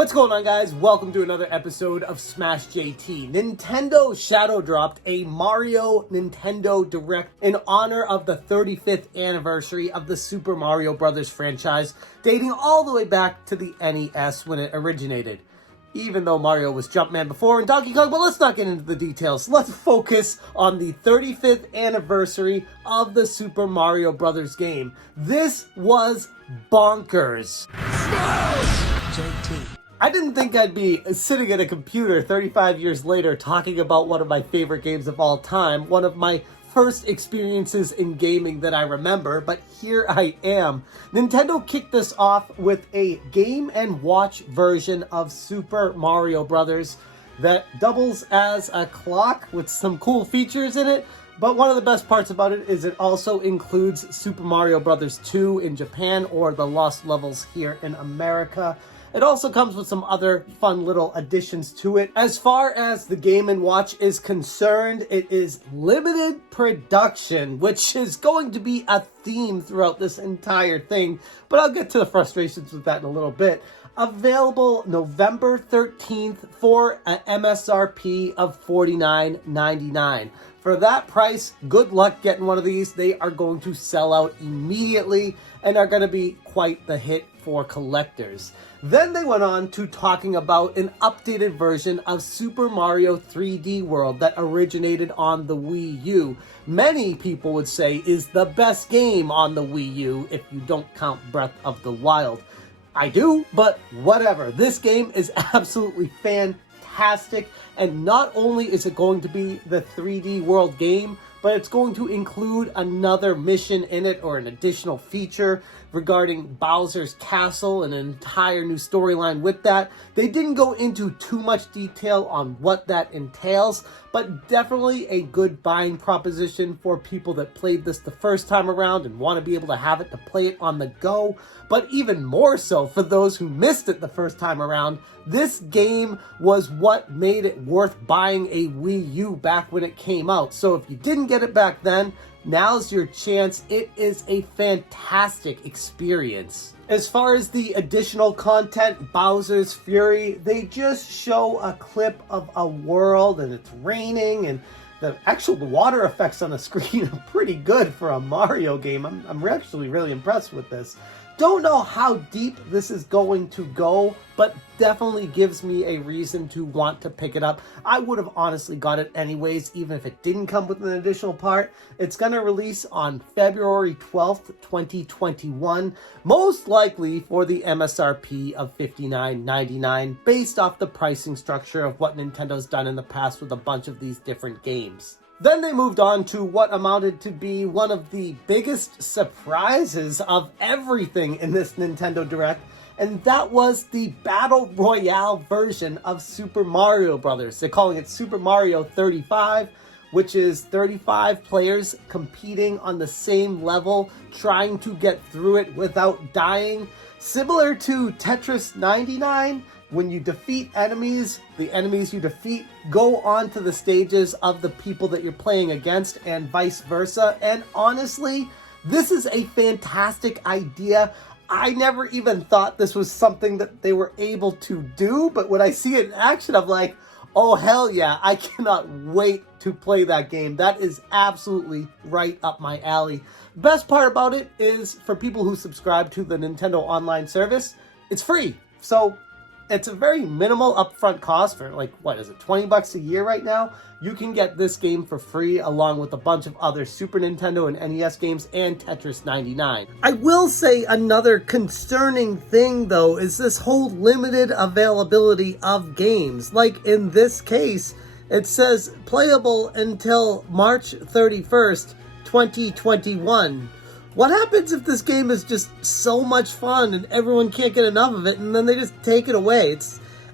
What's going on, guys? Welcome to another episode of Smash JT. Nintendo shadow dropped a Mario Nintendo Direct in honor of the 35th anniversary of the Super Mario Bros. Franchise, dating all the way back to the NES when it originated. Even though Mario was Jumpman before and Donkey Kong, but let's not get into the details. Let's focus on the 35th anniversary of the Super Mario Bros. Game. This was bonkers. Smash JT. I didn't think I'd be sitting at a computer 35 years later talking about one of my favorite games of all time, one of my first experiences in gaming that I remember, but here I am. Nintendo kicked this off with a Game & Watch version of Super Mario Bros. That doubles as a clock with some cool features in it. But one of the best parts about it is it also includes Super Mario Bros. 2 in Japan, or the Lost Levels here in America. It also comes with some other fun little additions to it. As far as the Game & Watch is concerned, it is limited production, which is going to be a theme throughout this entire thing. But I'll get to the frustrations with that in a little bit. Available November 13th for an MSRP of $49.99. For that price, good luck getting one of these. They are going to sell out immediately and are going to be quite the hit for collectors. Then they went on to talking about an updated version of Super Mario 3D World that originated on the Wii U. Many people would say is the best game on the Wii U if you don't count Breath of the Wild. I do, but whatever. This game is absolutely fantastic, and not only is it going to be the 3D World game, but it's going to include another mission in it, or an additional feature regarding Bowser's Castle and an entire new storyline with that. They didn't go into too much detail on what that entails, but definitely a good buying proposition for people that played this the first time around and want to be able to have it to play it on the go. But even more so for those who missed it the first time around, this game was what made it worth buying a Wii U back when it came out. So if you didn't get it back then, now's your chance. It is a fantastic experience. As far as the additional content, Bowser's Fury, they just show a clip of a world and it's raining, and the water effects on the screen are pretty good for a Mario game. I'm actually really impressed with this. Don't know how deep this is going to go, but definitely gives me a reason to want to pick it up. I would have honestly got it anyways, even if it didn't come with an additional part. It's going to release on February 12th, 2021, most likely for the MSRP of $59.99, based off the pricing structure of what Nintendo's done in the past with a bunch of these different games. Then they moved on to what amounted to be one of the biggest surprises of everything in this Nintendo Direct, and that was the Battle Royale version of Super Mario Bros. They're calling it Super Mario 35, which is 35 players competing on the same level, trying to get through it without dying. Similar to Tetris 99, when you defeat enemies, the enemies you defeat go on to the stages of the people that you're playing against, and vice versa. And honestly, this is a fantastic idea. I never even thought this was something that they were able to do, but when I see it in action, I'm like, oh hell yeah, I cannot wait to play that game. That is absolutely right up my alley. Best part about it is, for people who subscribe to the Nintendo Online service, it's free. So it's a very minimal upfront cost for, like, what is it, 20 bucks a year right now? You can get this game for free along with a bunch of other Super Nintendo and NES games and Tetris 99. I will say another concerning thing though is this whole limited availability of games. Like in this case, it says playable until March 31st, 2021. What happens if this game is just so much fun and everyone can't get enough of it and then they just take it away?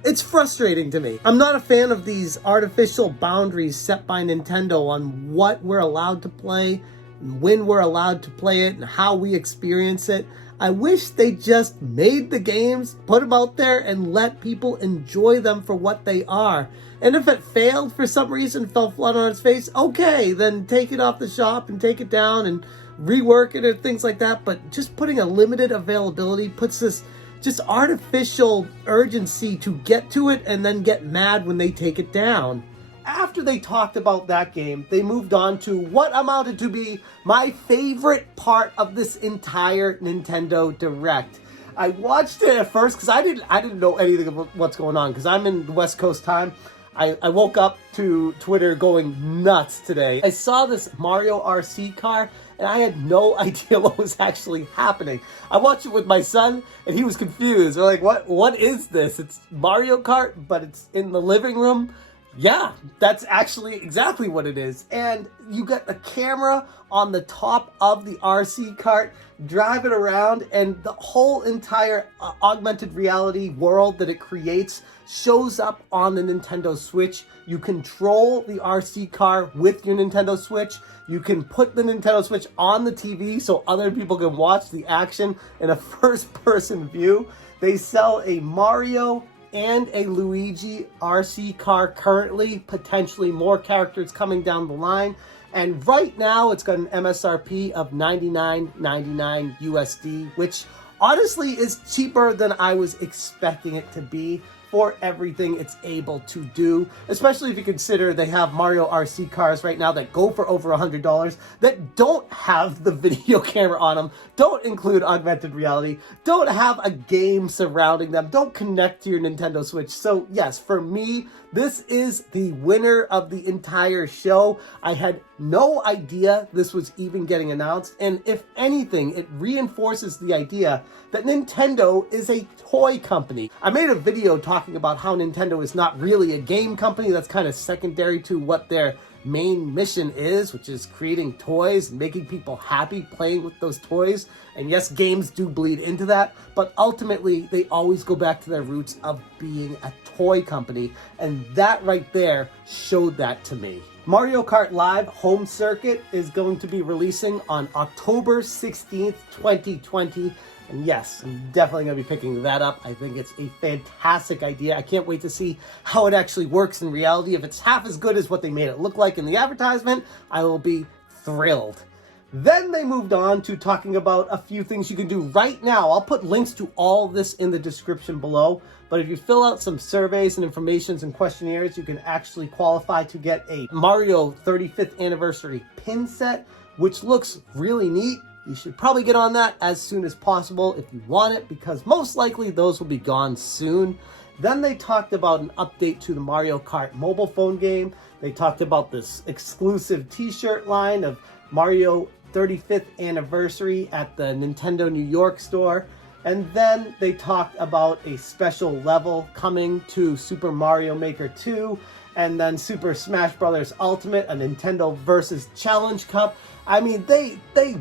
It's frustrating to me. I'm not a fan of these artificial boundaries set by Nintendo on what we're allowed to play, when we're allowed to play it, and how we experience it. I wish they just made the games, put them out there, and let people enjoy them for what they are. And if it failed for some reason, fell flat on its face, okay, then take it off the shop and take it down and rework it or things like that. But just putting a limited availability puts this just artificial urgency to get to it and then get mad when they take it down. After they talked about that game, they moved on to what amounted to be my favorite part of this entire Nintendo Direct. I watched it at first because I didn't know anything about what's going on because I'm in the West Coast time. I woke up to Twitter going nuts today. I saw this Mario RC car and I had no idea what was actually happening. I watched it with my son and he was confused. We're like, what is this? It's Mario Kart, but it's in the living room. Yeah, that's actually exactly what it is. And you got a camera on the top of the RC cart, drive it around, and the whole entire augmented reality world that it creates shows up on the Nintendo Switch. You control the RC car with your Nintendo Switch. You can put the Nintendo Switch on the TV so other people can watch the action in a first-person view. They sell a Mario and a Luigi RC car currently, potentially more characters coming down the line. And right now it's got an MSRP of $99.99 USD, which honestly is cheaper than I was expecting it to be for everything it's able to do, especially if you consider they have Mario RC cars right now that go for over $100 that don't have the video camera on them, don't include augmented reality, don't have a game surrounding them, don't connect to your Nintendo Switch. So yes, for me, this is the winner of the entire show. I had no idea this was even getting announced, and if anything, it reinforces the idea that Nintendo is a toy company. I made a video talking about how Nintendo is not really a game company. That's kind of secondary to what their main mission is, which is creating toys and making people happy playing with those toys. And yes, games do bleed into that, but ultimately they always go back to their roots of being a toy company, and that right there showed that to me. Mario Kart Live Home Circuit is going to be releasing on October 16th, 2020. And yes, I'm definitely going to be picking that up. I think it's a fantastic idea. I can't wait to see how it actually works in reality. If it's half as good as what they made it look like in the advertisement, I will be thrilled. Then they moved on to talking about a few things you can do right now. I'll put links to all this in the description below. But if you fill out some surveys and informations and questionnaires, you can actually qualify to get a Mario 35th anniversary pin set, which looks really neat. You should probably get on that as soon as possible if you want it, because most likely those will be gone soon. Then they talked about an update to the Mario Kart mobile phone game. They talked about this exclusive t-shirt line of Mario 35th anniversary at the Nintendo New York store. And then they talked about a special level coming to Super Mario Maker 2, and then Super Smash Bros. Ultimate, a Nintendo versus Challenge Cup. I mean, they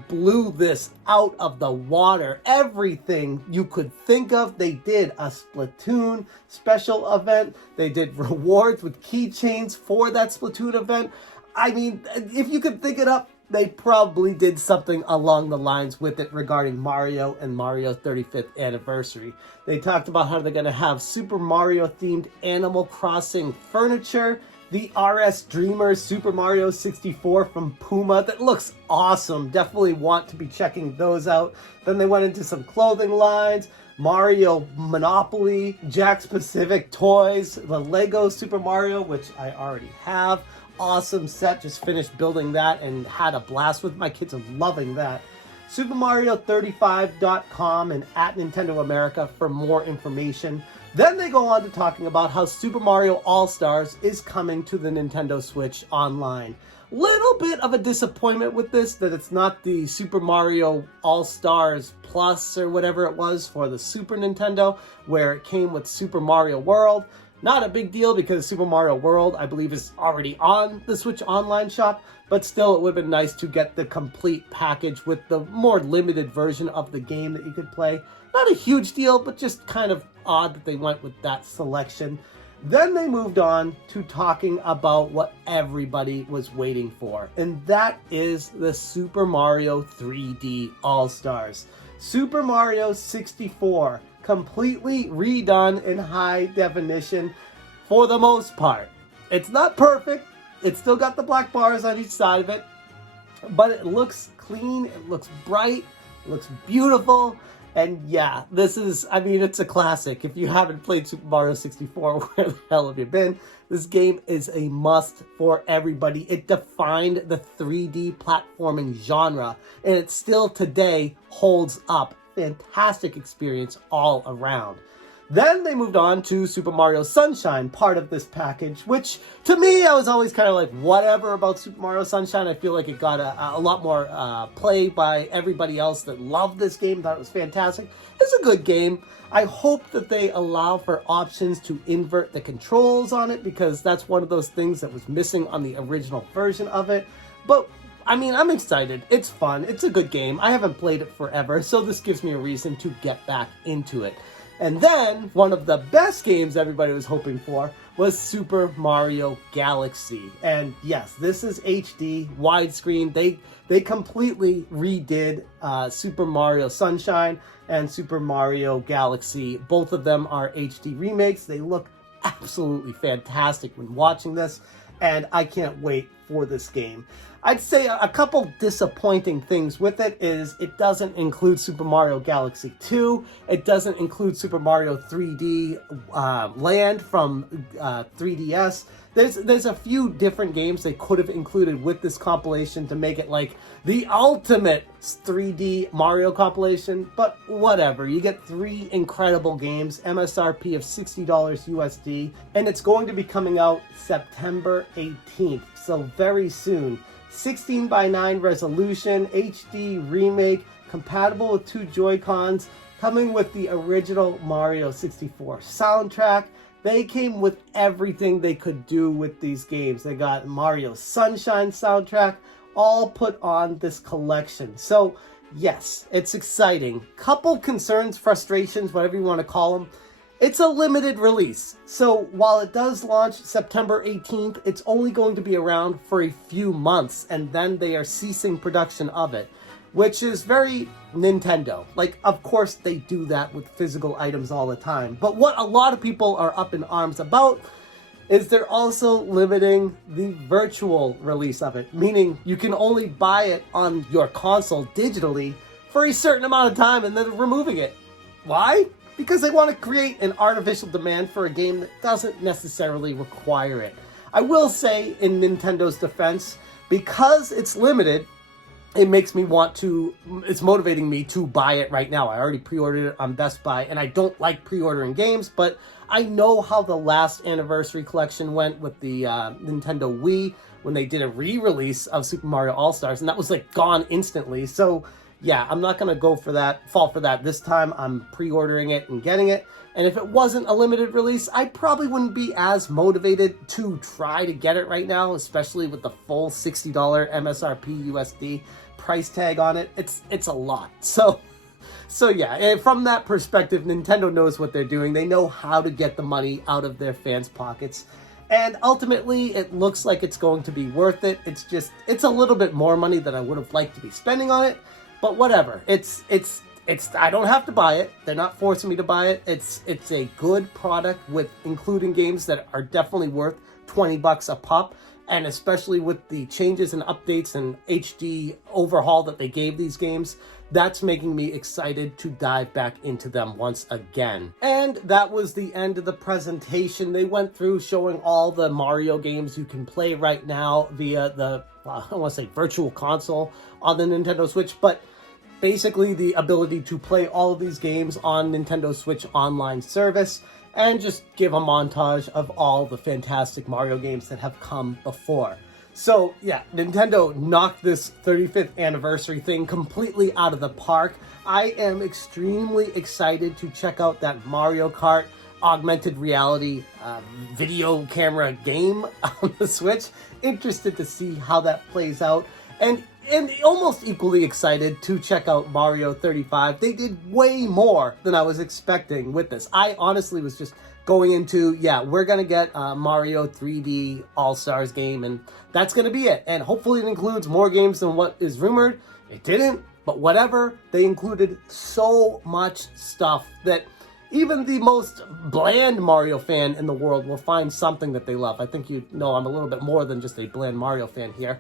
blew this out of the water. Everything you could think of, they did. A Splatoon special event. They did rewards with keychains for that Splatoon event. I mean, if you could think it up, they probably did something along the lines with it regarding Mario and Mario 35th anniversary. They talked about how they're going to have Super Mario themed Animal Crossing furniture, the RS Dreamer Super Mario 64 from Puma that looks awesome. Definitely want to be checking those out. Then they went into some clothing lines, Mario Monopoly, Jakks Pacific toys, the Lego Super Mario, which I already have. Awesome set, just finished building that and had a blast with my kids. I'm loving that. SuperMario35.com and at Nintendo America for more information. Then they go on to talking about how Super Mario All-Stars is coming to the Nintendo Switch online. Little bit of a disappointment with this, that it's not the Super Mario All-Stars Plus or whatever it was for the Super Nintendo, where it came with Super Mario World. Not a big deal because Super Mario World, I believe, is already on the Switch Online shop, but still it would have been nice to get the complete package with the more limited version of the game that you could play. Not a huge deal, but just kind of odd that they went with that selection. Then they moved on to talking about what everybody was waiting for, and that is the Super Mario 3D All-Stars. Super Mario 64. Completely redone in high definition for the most part. It's not perfect. It's still got the black bars on each side of it, but it looks clean, it looks bright, it looks beautiful, And yeah, this is, I mean, it's a classic. If you haven't played Super Mario 64, where the hell have you been? This game is a must for everybody. It defined the 3D platforming genre, and it still today holds up. Fantastic experience all around. Then they moved on to Super Mario Sunshine, part of this package, which to me, I was always kind of like, whatever about Super Mario Sunshine. I feel like it got a lot more play by everybody else that loved this game, thought it was fantastic. It's a good game. I hope that they allow for options to invert the controls on it, because that's one of those things that was missing on the original version of it. But I mean, I'm excited. It's fun. It's a good game. I haven't played it forever, so this gives me a reason to get back into it. And then, one of the best games everybody was hoping for was Super Mario Galaxy. And yes, this is HD, widescreen. They completely redid Super Mario Sunshine and Super Mario Galaxy. Both of them are HD remakes. They look absolutely fantastic when watching this, and I can't wait for this game. I'd say a couple disappointing things with it is it doesn't include Super Mario Galaxy 2. It doesn't include Super Mario 3D Land from 3DS. There's a few different games they could have included with this compilation to make it like the ultimate 3D Mario compilation, but whatever. You get 3 incredible games, MSRP of $60 USD, and it's going to be coming out September 18th, so very soon. 16:9 resolution, HD remake, compatible with 2 Joy-Cons, coming with the original Mario 64 soundtrack. They came with everything they could do with these games. They got Mario Sunshine soundtrack, all put on this collection. So yes, it's exciting. Couple concerns, frustrations, whatever you want to call them. It's a limited release, so while it does launch September 18th, it's only going to be around for a few months, and then they are ceasing production of it, which is very Nintendo. Like, of course they do that with physical items all the time, but what a lot of people are up in arms about is they're also limiting the virtual release of it, meaning you can only buy it on your console digitally for a certain amount of time and then removing it. Why? Because they want to create an artificial demand for a game that doesn't necessarily require it. I will say, in Nintendo's defense, because it's limited, it makes me it's motivating me to buy it right now. I already pre-ordered it on Best Buy, and I don't like pre-ordering games, but I know how the last anniversary collection went with the Nintendo Wii, when they did a re-release of Super Mario All-Stars, and that was like gone instantly. So yeah, I'm not going to fall for that this time. I'm pre-ordering it and getting it. And if it wasn't a limited release, I probably wouldn't be as motivated to try to get it right now, especially with the full $60 MSRP USD price tag on it. It's a lot. So yeah, from that perspective, Nintendo knows what they're doing. They know how to get the money out of their fans' pockets. And ultimately, it looks like it's going to be worth it. It's a little bit more money than I would have liked to be spending on it. But whatever, I don't have to buy it. They're not forcing me to buy it. It's a good product with including games that are definitely worth $20 a pop. And especially with the changes and updates and HD overhaul that they gave these games, that's making me excited to dive back into them once again. And that was the end of the presentation. They went through showing all the Mario games you can play right now via the, I don't want to say virtual console on the Nintendo Switch, but basically the ability to play all of these games on Nintendo Switch online service, and just give a montage of all the fantastic Mario games that have come before. So yeah, Nintendo knocked this 35th anniversary thing completely out of the park. I am extremely excited to check out that Mario Kart augmented reality video camera game on the Switch. Interested to see how that plays out. And almost equally excited to check out Mario 35. They did way more than I was expecting with this. I honestly was just going into, yeah, we're going to get a Mario 3D All-Stars game, and that's going to be it. And hopefully it includes more games than what is rumored. It didn't, but whatever. They included so much stuff that even the most bland Mario fan in the world will find something that they love. I think you know I'm a little bit more than just a bland Mario fan here.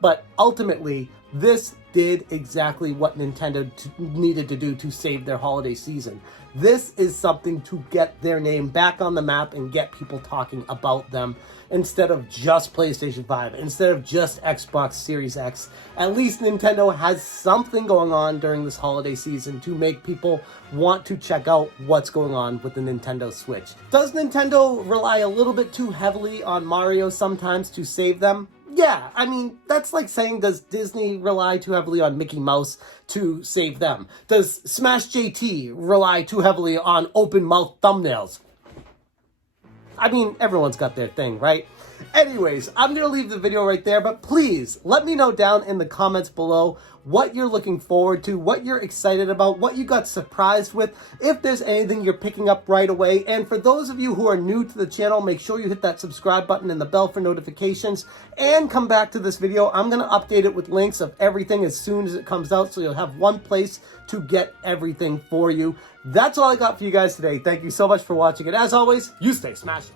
But ultimately, this did exactly what Nintendo needed to do to save their holiday season. This is something to get their name back on the map and get people talking about them instead of just PlayStation 5, instead of just Xbox Series X. At least Nintendo has something going on during this holiday season to make people want to check out what's going on with the Nintendo Switch. Does Nintendo rely a little bit too heavily on Mario sometimes to save them? Yeah, I mean, that's like saying, does Disney rely too heavily on Mickey Mouse to save them? Does Smash JT rely too heavily on open mouth thumbnails? I mean, everyone's got their thing, right? Anyways, I'm going to leave the video right there, but please let me know down in the comments below what you're looking forward to, what you're excited about, what you got surprised with, if there's anything you're picking up right away. And for those of you who are new to the channel, make sure you hit that subscribe button and the bell for notifications, and come back to this video. I'm going to update it with links of everything as soon as it comes out, so you'll have one place to get everything for you. That's all I got for you guys today. Thank you so much for watching, and as always, you stay smashing.